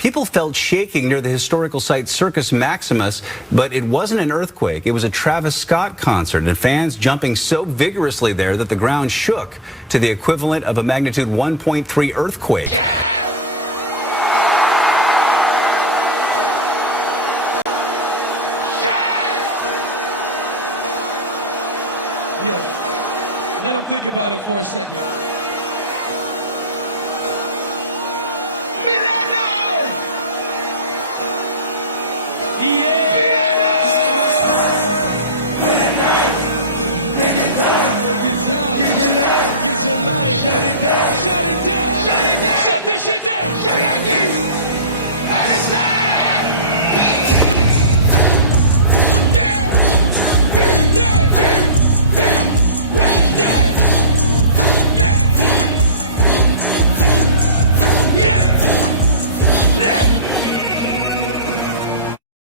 People felt shaking near the historical site Circus Maximus, but it wasn't an earthquake. It was a Travis Scott concert, and fans jumping so vigorously there that the ground shook to the equivalent of a magnitude 1.3 earthquake.